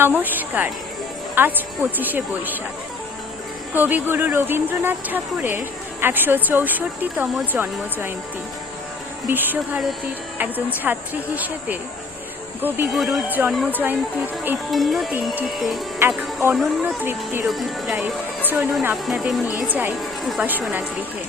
নমস্কার। আজ পঁচিশে বৈশাখ। কবিগুরু রবীন্দ্রনাথ ঠাকুরের একশো চৌষট্টিতম জন্মজয়ন্তী। বিশ্বভারতীর একজন ছাত্রী হিসেবে কবিগুরুর জন্মজয়ন্তীর এই পুণ্য দিনটিতে এক অনন্য তৃপ্তির অভিপ্রায়ে চলুন আপনাদের নিয়ে যাই উপাসনা গৃহে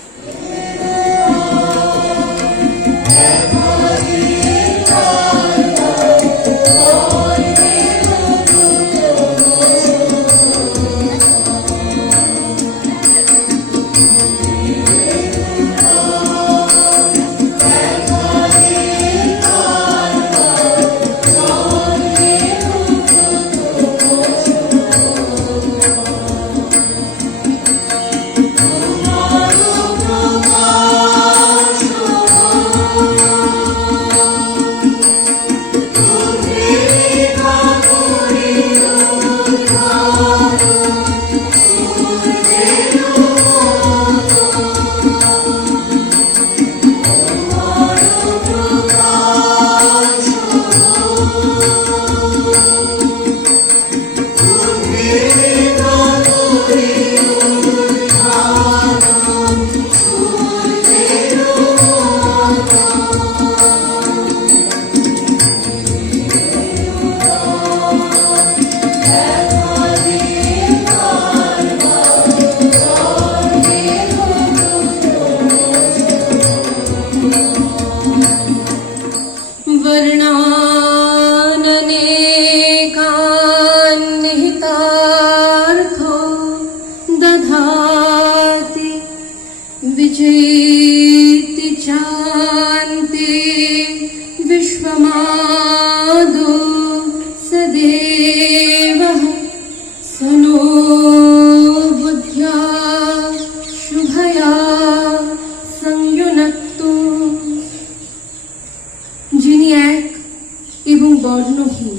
বর্ণহীন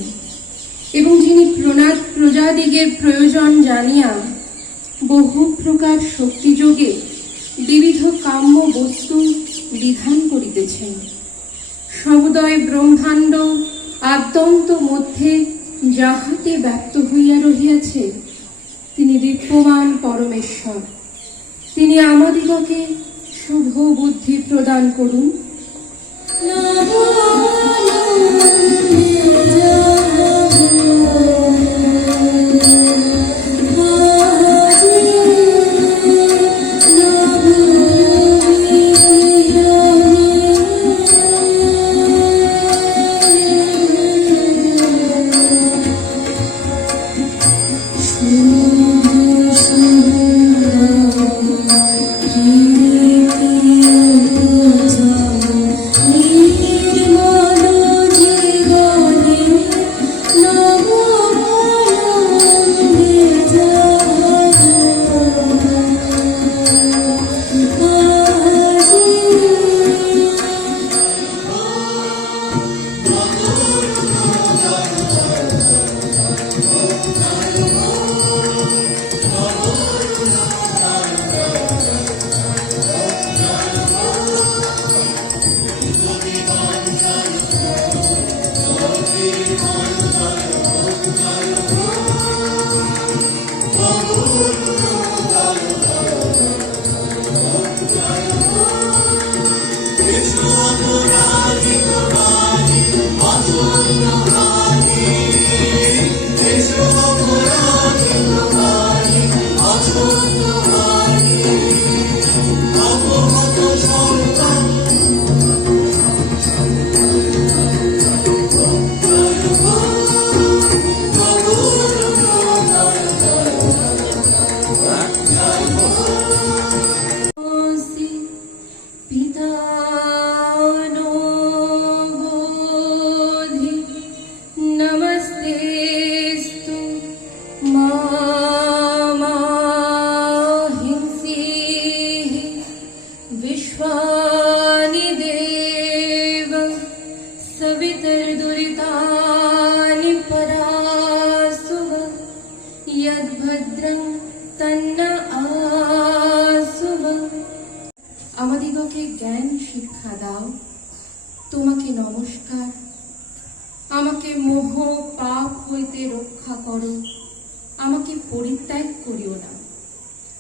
এবং যিনি প্রণাদ প্রজাদিগের প্রয়োজন জানিয়া বহু প্রকার শক্তিযোগে বিবিধ কাম্য বস্তু বিধান করিতেছেন। সমুদয় ব্রহ্মাণ্ড আদ্যন্ত মধ্যে যাহাতে ব্যক্ত হইয়া রহিয়াছে, তিনি দীপ্যমান পরমেশ্বর। তিনি আমাদিগকে শুভ বুদ্ধি প্রদান করুন।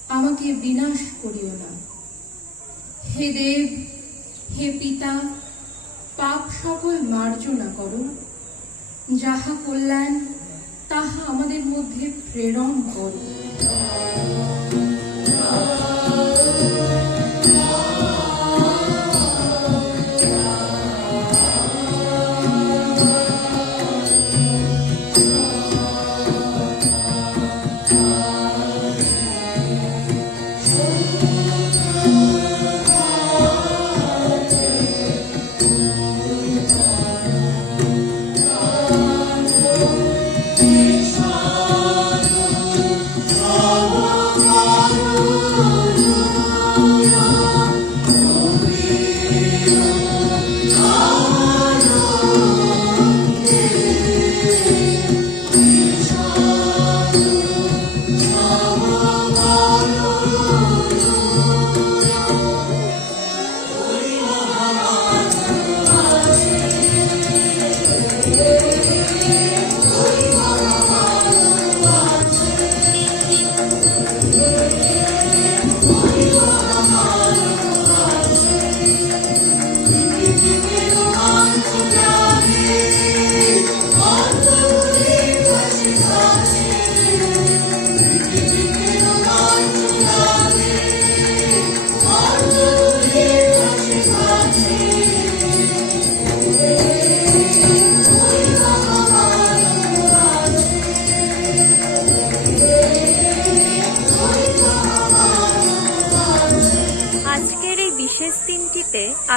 আমাকে বিনাশ করিও না। হে দেব, হে পিতা, পাপ সকল মার্জনা করো। যাহা কল্যাণ, তাহা আমাদের মধ্যে প্রেরণ করো।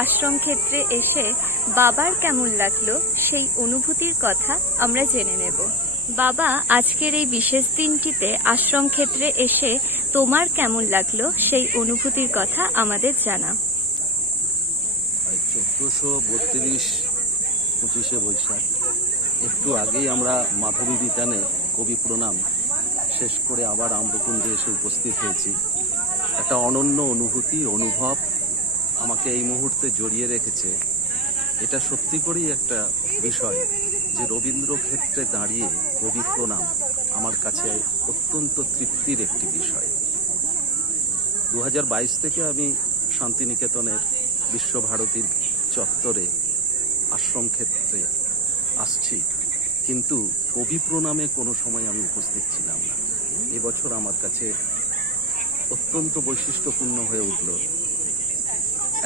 আশ্রম ক্ষেত্রে এসে বাবার কেমন লাগল সেই অনুভূতির কথা আমরা জেনে নেব। বাবা, আজকের এই বিশেষ দিনটিতে আশ্রম ক্ষেত্রে এসে তোমার কেমন লাগল সেই অনুভূতির কথা আমাদের জানা চোদ্দোশো বত্রিশ পঁচিশে বৈশাখ। একটু আগেই আমরা মাধবী বিতানে কবি প্রণাম শেষ করে আবার আম্রকুঞ্জে এসে উপস্থিত হয়েছি। একটা অনন্য অনুভূতি, অনুভব আমাকে এই মুহূর্তে জড়িয়ে রেখেছে, এটা সত্যি করেই একটা বিষয় যে রবীন্দ্র ক্ষেত্রে দাঁড়িয়ে কবি প্রণাম আমার কাছে অত্যন্ত তৃপ্তির একটি বিষয়। দু হাজার বাইশ থেকে আমি শান্তিনিকেতনের বিশ্বভারতীর চত্বরে আশ্রম ক্ষেত্রে আসছি, কিন্তু কবি প্রণামে কোনো সময় আমি উপস্থিত ছিলাম না। এবছর আমার কাছে অত্যন্ত বৈশিষ্ট্যপূর্ণ হয়ে উঠল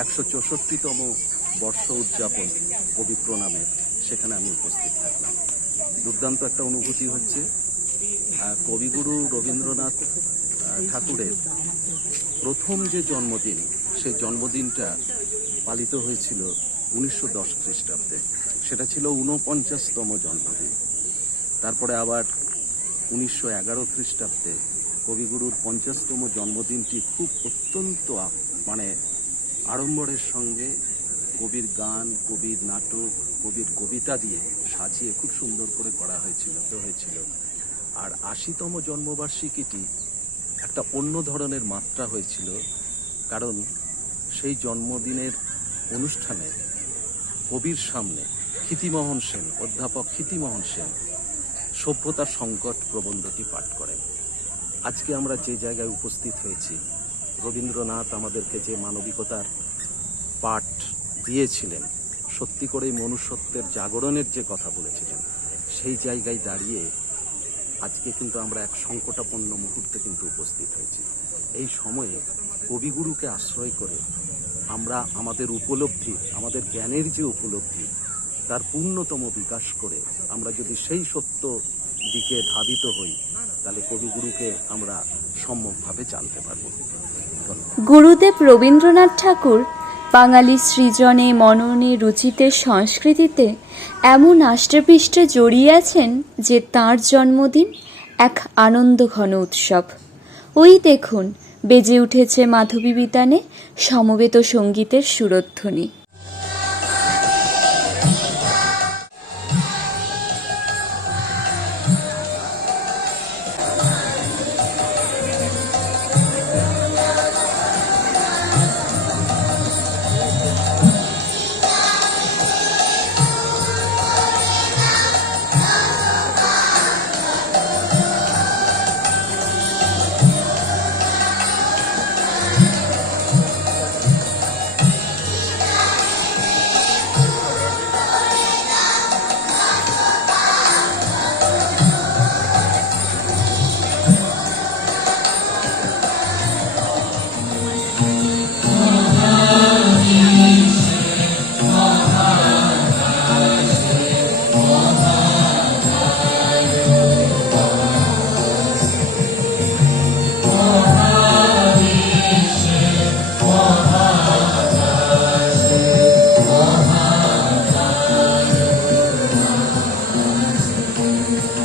একশো চৌষট্টিতম বর্ষ উদযাপন কবি প্রণামে সেখানে আমি উপস্থিত থাকলাম। দুর্দান্ত একটা অনুভূতি হচ্ছে কবিগুরু রবীন্দ্রনাথ ঠাকুরের প্রথম যে জন্মদিন, সে জন্মদিনটা পালিত হয়েছিল উনিশশো দশ খ্রিস্টাব্দে। সেটা ছিল ঊনপঞ্চাশতম জন্মদিন। তারপরে আবার উনিশশো এগারো খ্রিস্টাব্দে কবিগুরুর পঞ্চাশতম জন্মদিনটি খুব অত্যন্ত মানে আড়ম্বরের সঙ্গে কবির গান, কবির নাটক, কবির কবিতা দিয়ে সাজিয়ে খুব সুন্দর করে করা হয়েছিল হয়েছিল। আর আশিতম জন্মবার্ষিকীটি একটা অন্য ধরনের মাত্রা হয়েছিল, কারণ সেই জন্মদিনের অনুষ্ঠানে কবির সামনে ক্ষিতিমোহন সেন, অধ্যাপক ক্ষিতিমোহন সেন সভ্যতার সংকট প্রবন্ধটি পাঠ করেন। আজকে আমরা যে জায়গায় উপস্থিত হয়েছি রবীন্দ্রনাথ আমাদেরকে যে মানবিকতার পাঠ দিয়েছিলেন, সত্যি করেই মনুষ্যত্বের জাগরণের যে কথা বলেছিলেন, সেই জায়গায় দাঁড়িয়ে আজকে কিন্তু আমরা এক সংকটাপন্ন মুহূর্তে কিন্তু উপস্থিত হয়েছি। এই সময়ে কবিগুরুকে আশ্রয় করে আমরা আমাদের উপলব্ধি, আমাদের জ্ঞানের যে উপলব্ধি, তার পূর্ণতম বিকাশ করে আমরা যদি সেই সত্য দিকে ধাবিত হই, তাহলে কবিগুরুকে আমরা সম্যকভাবে জানতে পারব। গুরুদেব রবীন্দ্রনাথ ঠাকুর বাঙালি সৃজনে মননে রুচিতে সংস্কৃতিতে এমন আষ্টেপৃষ্ঠে জড়িয়ে আছেন যে তাঁর জন্মদিন এক আনন্দ ঘন উৎসব। ওই দেখুন, বেজে উঠেছে মাধবী বিতানে সমবেত সঙ্গীতের সুরধ্বনি। আজ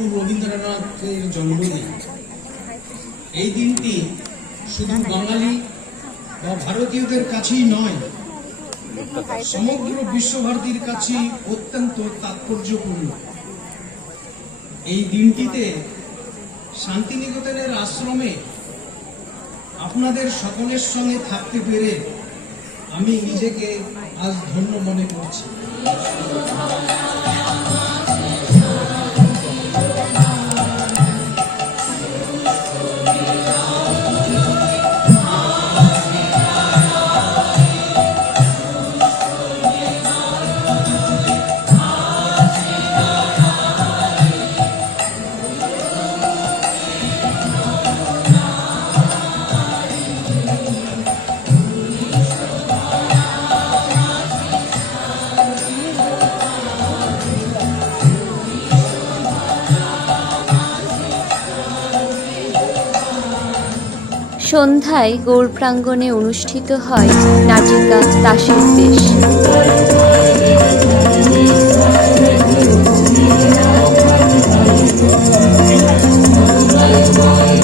গুরু রবীন্দ্রনাথের জন্মদিন। এই দিনটি শুধু বাঙালি বা ভারতীয়দের কাছেই নয়, সমগ্র বিশ্বভারতীর কাছে অত্যন্ত তাৎপর্যপূর্ণ। এই দিনটিতে শান্তিনিকেতনের আশ্রমে আপনাদের সকলের সঙ্গে থাকতে পেরে আমি নিজেকে আজ ধন্য মনে করছি। সন্ধ্যায় গৌর প্রাঙ্গণে অনুষ্ঠিত হয় নাটিকা তাসের বেশ। বহে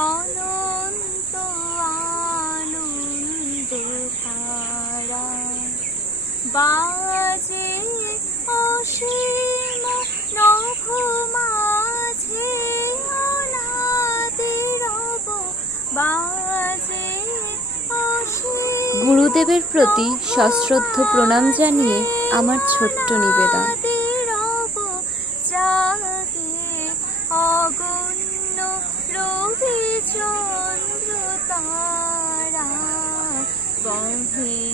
অনন্ত আনন্দ বাজে অসীম নভ মাঝে অনাদি রব বাজে গুরুদেবের প্রতি সশ্রদ্ধ প্রণাম জানিয়ে আমার ছোট্ট নিবেদন। চন্দ্র তারা বহে